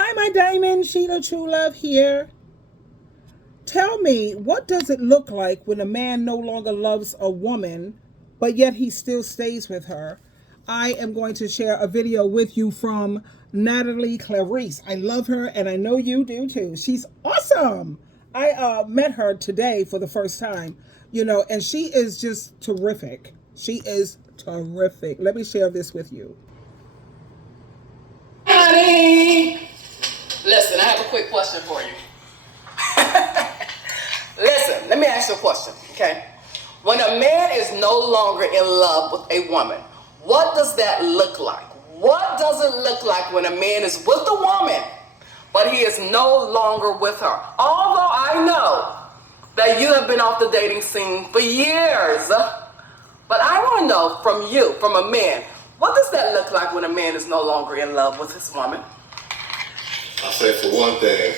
Hi, my diamond. SheilaTruelove here. Tell me, what does it look like when a man no longer loves a woman, but yet he still stays with her? I am going to share a video with you from Natalie Clarice. I love her, and I know you do too. She's awesome. I met her today for the first time, and she is just terrific. She is terrific. Let me share this with you. Honey, listen, I have a quick question for you. Listen, let me ask you a question, okay? When a man is no longer in love with a woman, what does that look like? What does it look like when a man is with a woman, but he is no longer with her? Although I know that you have been off the dating scene for years, but I want to know from you, from a man, what does that look like when a man is no longer in love with his woman? I say, for one thing,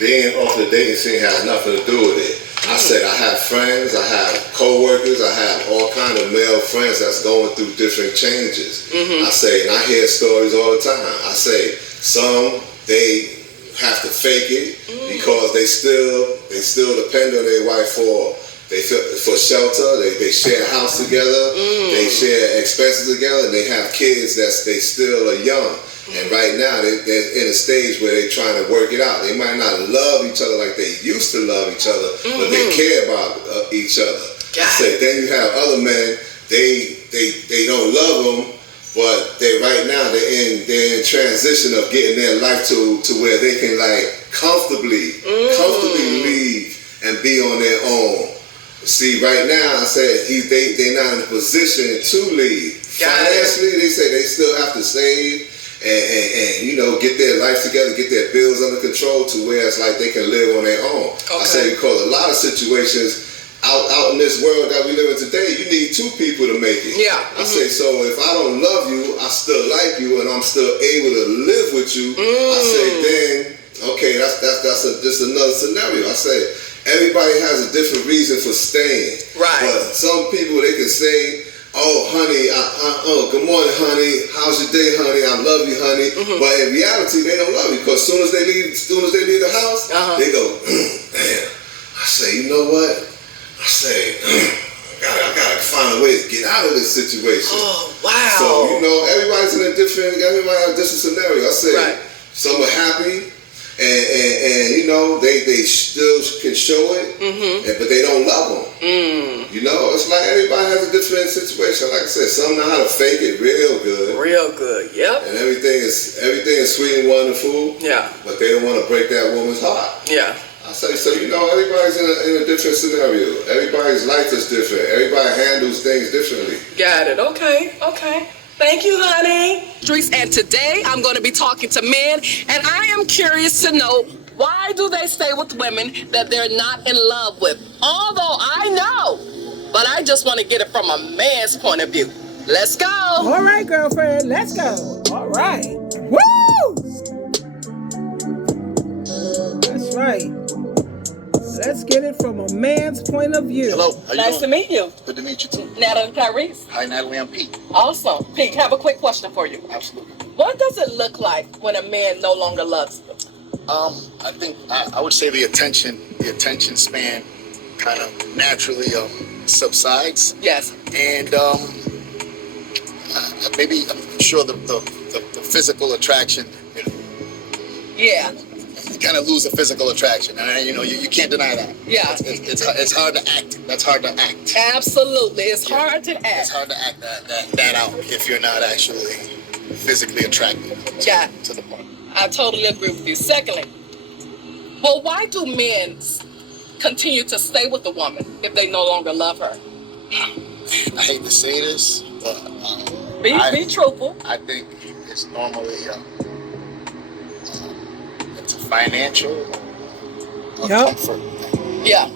being off the dating scene has nothing to do with it. I said I have friends, I have co-workers, I have all kind of male friends that's going through different changes. I say, and I hear stories all the time. I say, some, they have to fake it because they still depend on their wife for shelter. They share a house together, they share expenses together, and they have kids they still are young. And right now they're in a stage where they're trying to work it out. They might not love each other like they used to love each other, but they care about each other. So then you have other men, they don't love them, but right now they're in transition of getting their life to where they can comfortably leave and be on their own. See, right now, I said they're not in a position to leave. Financially, they say they still have to save and get their life together, get their bills under control to where it's like they can live on their own. I say because a lot of situations out in this world that we live in today, you need two people to make it. I say, so if I don't love you, I still like you, and I'm still able to live with you, I say, then, okay, that's just another scenario. I say, everybody has a different reason for staying. Right. But some people, they can say, oh, honey, good morning, honey. How's your day, honey? I love you, honey. But in reality, they don't love you because as soon as they leave the house, they go, damn. I say, you know what? I say, I gotta find a way to get out of this situation. Oh, wow. So everybody has a different scenario. I say, some are happy. And they still can show it, but they don't love them. It's like everybody has a different situation. Like I said, some know how to fake it real good. Real good, yep. And everything is sweet and wonderful. Yeah. But they don't want to break that woman's heart. Yeah. I say, so everybody's in a different scenario. Everybody's life is different. Everybody handles things differently. Got it. Okay. Thank you, honey. And today I'm going to be talking to men, and I am curious to know, why do they stay with women that they're not in love with? Although I know, but I just want to get it from a man's point of view. Let's go. All right, girlfriend, let's go. All right. Woo! That's right. Let's get it from a man's point of view. Hello. How you Nice doing? to meet you. Good to meet you too. Natalie Clarice. Hi, Natalie. I'm Pete. Awesome. Pete, have a quick question for you. Absolutely. What does it look like when a man no longer loves you? I think I would say the attention span kind of naturally subsides. Yes. And maybe I'm sure the physical attraction. Yeah. You kind of lose the physical attraction, and you can't deny that. Yeah. It's hard to act. That's hard to act. Absolutely. It's hard to act. It's hard to act that out if you're not actually physically attracted to the point. I totally agree with you. Secondly, well, why do men continue to stay with a woman if they no longer love her? I hate to say this, but be truthful. I think it's normally it's a financial or comfort thing. Yeah.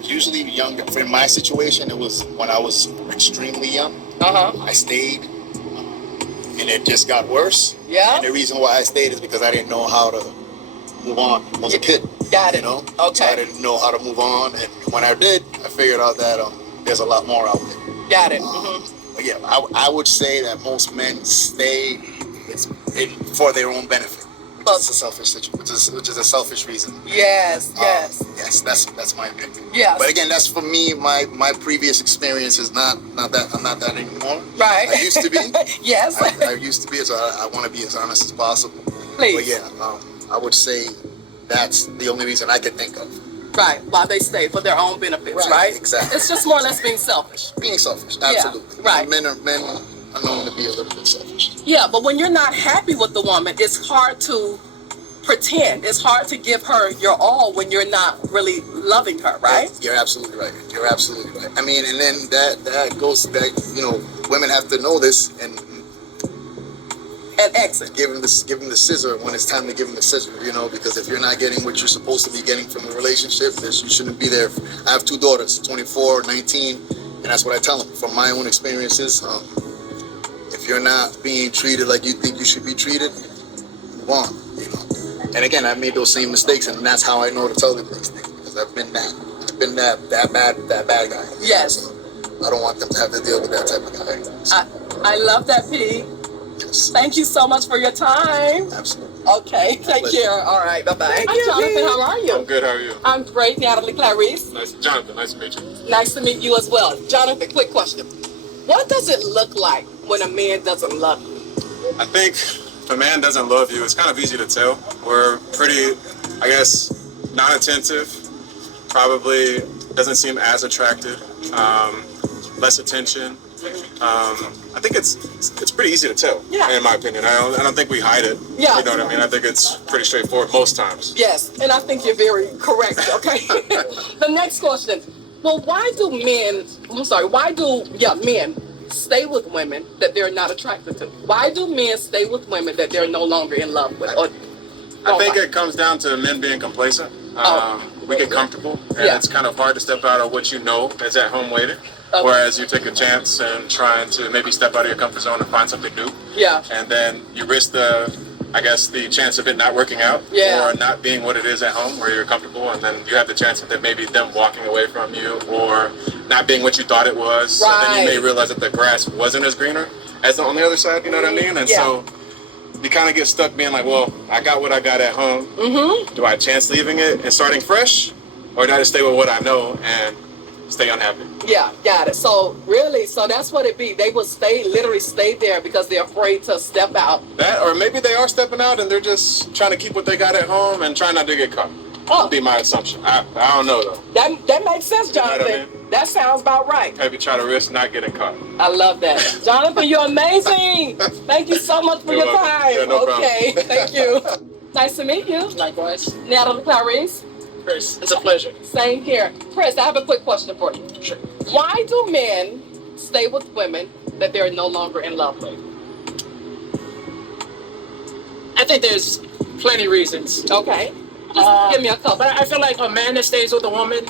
Usually young. In my situation, it was when I was extremely young. I stayed, and it just got worse. Yeah. And the reason why I stayed is because I didn't know how to move on. I was a kid. Got it. Okay. So I didn't know how to move on, and when I did, I figured out that there's a lot more out there. Got it. But yeah, I would say that most men stay for their own benefit. It's a selfish situation, which is a selfish reason. Yes, yes. Yes, that's my opinion. Yes. But again, that's for me. My previous experience is not that. I'm not that anymore. Right. I used to be. Yes. I used to be, so I want to be as honest as possible. Please. But yeah, I would say that's the only reason I can think of. Right. While they stay for their own benefits, right? Exactly. It's just more or less being selfish. Being selfish, absolutely. Yeah, right. Men are known to be a little bit selfish. Yeah, but when you're not happy with the woman, it's hard to pretend. It's hard to give her your all when you're not really loving her, right? You're absolutely right. You're absolutely right. I mean, and then that goes back, women have to know this and exit. Give them the scissor when it's time to give them the scissor, because if you're not getting what you're supposed to be getting from the relationship, you shouldn't be there. I have 2 daughters, 24, 19, and that's what I tell them from my own experiences. If you're not being treated like you think you should be treated, move on, And again, I've made those same mistakes, and that's how I know to tell them these things, because I've been that bad guy. Yes. So I don't want them to have to deal with that type of guy. So, I love that, P. yes. Thank you so much for your time. Absolutely. Okay, take care. All right, bye-bye. Hi, Jonathan, how are you? I'm good, how are you? I'm great, Natalie Clarice. Jonathan, nice to meet you. Nice to meet you as well. Jonathan, quick question. What does it look like when a man doesn't love you? I think if a man doesn't love you, it's kind of easy to tell. We're pretty, I guess, non-attentive, probably doesn't seem as attractive, less attention. I think it's pretty easy to tell, in my opinion. I don't think we hide it. Yeah. You know what I mean? I think it's pretty straightforward most times. Yes, and I think you're very correct, okay? The next question. Well, why do men stay with women that they're not attracted to? Why do men stay with women that they're no longer in love with? I think it comes down to men being complacent. We get comfortable, and it's kind of hard to step out of what you know is at home waiting. Okay. Whereas you take a chance and trying to maybe step out of your comfort zone and find something new. Yeah. And then you risk the chance of it not working out, or not being what it is at home where you're comfortable, and then you have the chance of then maybe them walking away from you or not being what you thought it was. Right. So then you may realize that the grass wasn't as greener as on the other side, you know what I mean? And so you kind of get stuck being like, well, I got what I got at home. Mm-hmm. Do I chance leaving it and starting fresh, or do I just stay with what I know and stay unhappy? Yeah, got it. So that's what it be. They will literally stay there because they're afraid to step out. That, or maybe they are stepping out and they're just trying to keep what they got at home and try not to get caught. Would be my assumption. I don't know though. That makes sense, Jonathan. You know what I mean? That sounds about right. Maybe try to risk not getting caught. I love that. Jonathan, you're amazing. Thank you so much for your time. Yeah, no problem. Thank you. Nice to meet you. Likewise. Natalie Clarice. Chris, it's a pleasure. Same here. Chris, I have a quick question for you. Sure. Why do men stay with women that they're no longer in love with? I think there's plenty of reasons. Okay. Just give me a couple. But I feel like a man that stays with a woman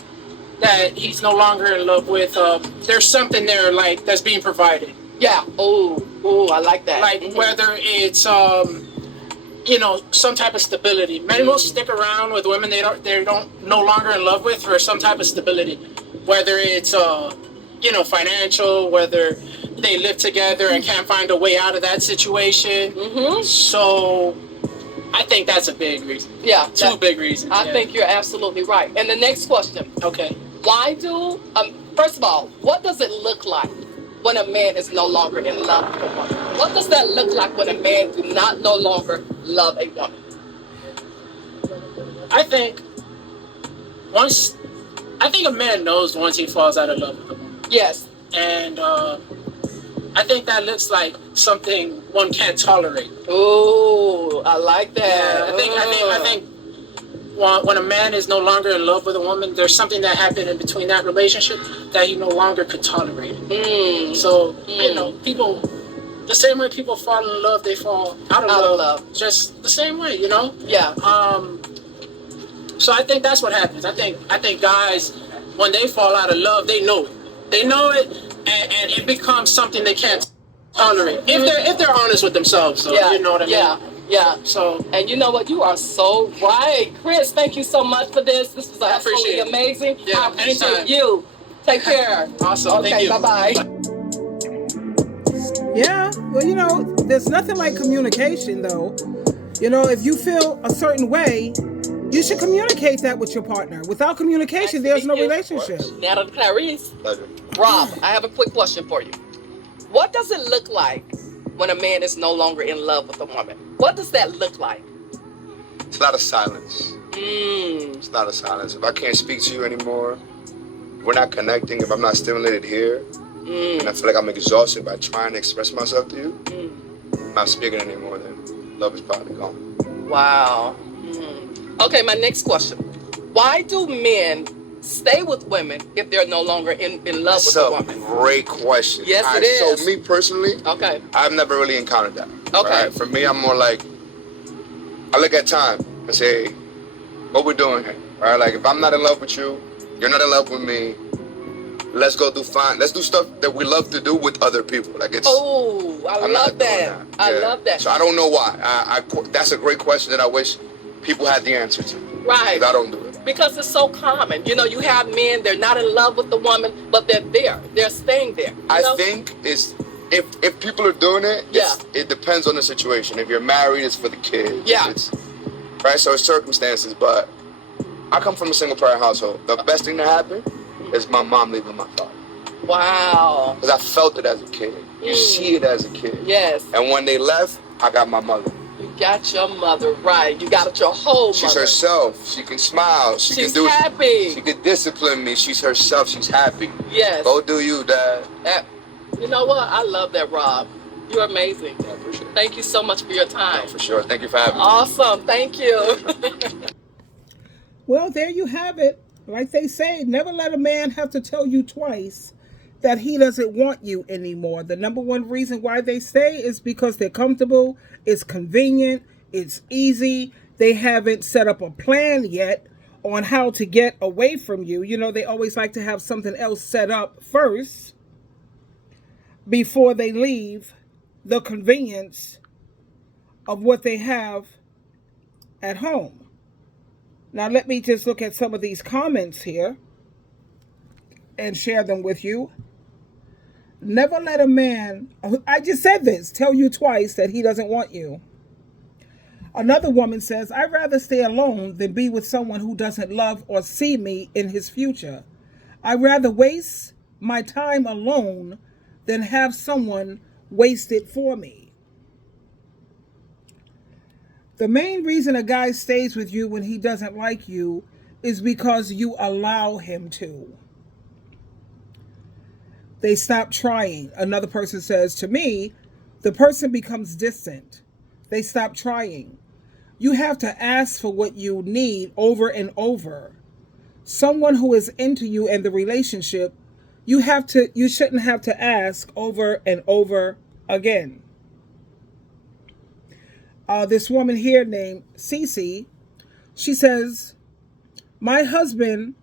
that he's no longer in love with, there's something there like that's being provided. Yeah. Oh, I like that. Like whether it's some type of stability. Men will stick around with women they don't no longer in love with for some type of stability. Whether it's financial, whether they live together and can't find a way out of that situation. Mm-hmm. So I think that's a big reason. Yeah. Two big reasons. I think you're absolutely right. And the next question. Okay. Why do, first of all, what does it look like when a man is no longer in love with a woman? What does that look like when a man do not no longer love a woman? I think a man knows once he falls out of love with a woman. Yes. And I think that looks like something one can't tolerate. Ooh, I like that. Yeah, I think when a man is no longer in love with a woman, there's something that happened in between that relationship that he no longer could tolerate. So, people, the same way people fall in love, they fall out of love. Just the same way, Yeah. So I think that's what happens. I think guys, when they fall out of love, they know it. They know it, and it becomes something they can't tolerate. If they're honest with themselves, so, you know what I mean? Yeah. So, and you know what? You are so right. Chris, thank you so much for this. This was absolutely amazing. Yeah, I appreciate you. Take care. Awesome. Okay, thank you. Bye-bye. Yeah, well, there's nothing like communication, though. You know, if you feel a certain way, you should communicate that with your partner. Without communication, there's no relationship. Natalie Clarice. Rob, I have a quick question for you. What does it look like when a man is no longer in love with a woman? What does that look like? It's not a silence. It's not a silence. If I can't speak to you anymore, we're not connecting. If I'm not stimulated here, and I feel like I'm exhausted by trying to express myself to you, I'm not speaking anymore, then love is probably gone. Wow. Okay, my next question. Why do men stay with women if they're no longer in love with a woman? That's a great question. Yes, it is. So me personally, I've never really encountered that. Okay. Right? For me, I'm more like, I look at time and say, what we're doing here. Right? Like, if I'm not in love with you, you're not in love with me, let's go do fine. Let's do stuff that we love to do with other people. Like, it's. Oh, I love that. I love that. So I don't know why. That's a great question that I wish people had the answer to. Right. I don't do it. Because it's so common. You know, you have men, they're not in love with the woman, but they're there. They're staying there. I think it's, if people are doing it, it depends on the situation. If you're married, it's for the kids. Yeah. Right? So it's circumstances, but I come from a single parent household. The best thing to happen is my mom leaving my father. Wow. Because I felt it as a kid. You see it as a kid. Yes. And when they left, I got my mother. You got your mother, right. You got your whole mother. She's herself. She can smile. She's happy. She can discipline me. She's herself. She's happy. Yes. Go do you, Dad. You know what? I love that, Rob. You're amazing. I appreciate it. Thank you so much for your time. No, for sure. Thank you for having me. Awesome. Thank you. Well, there you have it. Like they say, never let a man have to tell you twice that he doesn't want you anymore. The number one reason why they stay is because they're comfortable, it's convenient, it's easy. They haven't set up a plan yet on how to get away from you. You know, they always like to have something else set up first before they leave the convenience of what they have at home. Now, let me just look at some of these comments here and share them with you. Never let a man, I just said this, tell you twice that he doesn't want you. Another woman says, I'd rather stay alone than be with someone who doesn't love or see me in his future. I'd rather waste my time alone than have someone waste it for me. The main reason a guy stays with you when he doesn't like you is because you allow him to. They stop trying. Another person says, to me, the person becomes distant. They stop trying. You have to ask for what you need over and over. Someone who is into you and the relationship, you shouldn't have to ask over and over again. This woman here named Cece, she says, my husband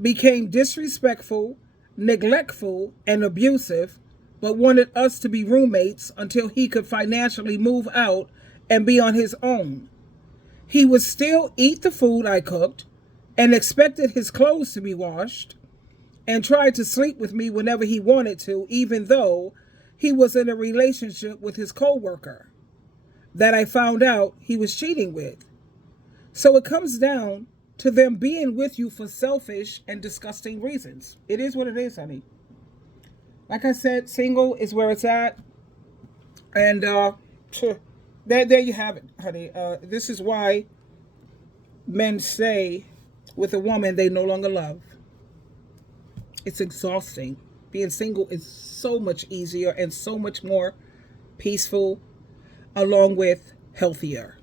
became disrespectful, neglectful, and abusive, but wanted us to be roommates until he could financially move out and be on his own. He would still eat the food I cooked and expected his clothes to be washed and tried to sleep with me whenever he wanted to, even though he was in a relationship with his coworker that I found out he was cheating with. So it comes down to them being with you for selfish and disgusting reasons. It is what it is, honey. Like I said, single is where it's at. And there you have it, honey. This is why men stay with a woman they no longer love. It's exhausting. Being single is so much easier and so much more peaceful, along with healthier.